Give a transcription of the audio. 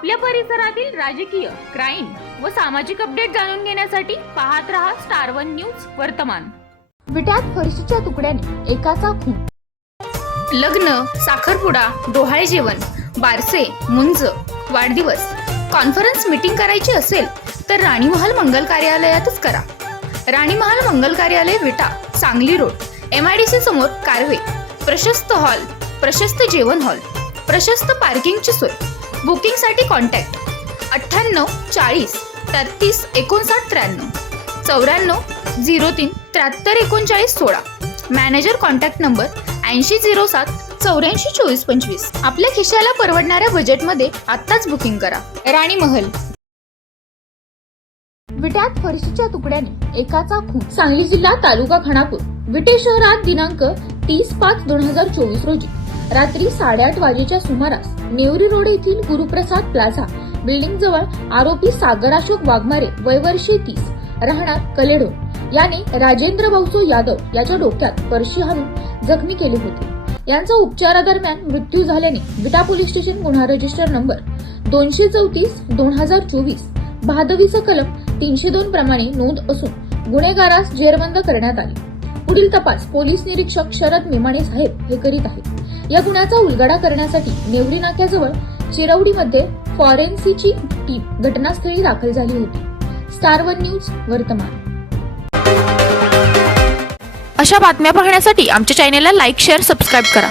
आपल्या परिसरातील राजकीय क्राईम व सामाजिक अपडेट जाणून घेण्यासाठी पाहत रहा स्टार वन न्यूज वर्तमान. विट्यात फरशीच्या तुकड्याने एकाचा खून. लग्न साखरपुडा डोहाळे जेवण बारसे मुंज वाढदिवस. कॉन्फरन्स मीटिंग करायची असेल तर राणी महाल मंगल कार्यालयातच करा. राणी महाल मंगल कार्यालय Vita Sangli road. M I D C समोर कारवे. प्रशस्त हॉल प्रशस्त जेवण हॉल प्रशस्त पार्किंगची सोय. बुकिंगसाठी कॉन्टॅक्ट. अठ्ठ्याण्णव चाळीस तेहतीस एकोणसाठ त्र्याण्णव. चौऱ्याण्णव झिरो तीन त्र्याहत्तर एकोणचाळीस सोळा. मॅनेजर कॉन्टॅक्ट नंबर ऐंशी झिरो सात चौऱ्याऐंशी चोवीस पंचवीस. आपल्या खिशाला परवडणाऱ्या बजेटमध्ये आत्ताच बुकिंग करा. राणी महल. विट्यात फरशीच्या तुकड्याने एकाचा खून. सांगली जिल्हा तालुका खानापूर विटे शहरात दिनांक तीस पाच दोन हजार चोवीस रोजी. रात्री साडेआठ वाजेच्या सुमारास नेवरी रोड येथील गुरुप्रसाद प्लाझा बिल्डिंग जवळ आरोपी सागर अशोक वाघमारे वयवर्षी तीस राहणार कलेडो याने राजेंद्र भाऊसू यादव याच्या डोक्यात परशी हाणून जखमी केले होते. यांचा उपचारादरम्यान मृत्यू झाल्याने विटा पोलीस स्टेशन गुन्हा रजिस्टर नंबर दोनशे चौतीस दोन हजार चोवीस भादवीचं कलम तीनशे दोन प्रमाणे नोंद असून गुन्हेगारास जेरबंद करण्यात आले. पुढील तपास पोलीस निरीक्षक शरद मेमाणे साहेब हे करीत आहेत. या गुन्ह्याचा उलगडा करण्यासाठी नेवरी नाक्याजवळ चिरवडीमध्ये फॉरेन्सीची टीम घटनास्थळी दाखल झाली होती. स्टार वन न्यूज वर्तमान. अशा बातम्या पाहण्यासाठी आमच्या चॅनेलला लाईक शेअर सबस्क्राईब करा.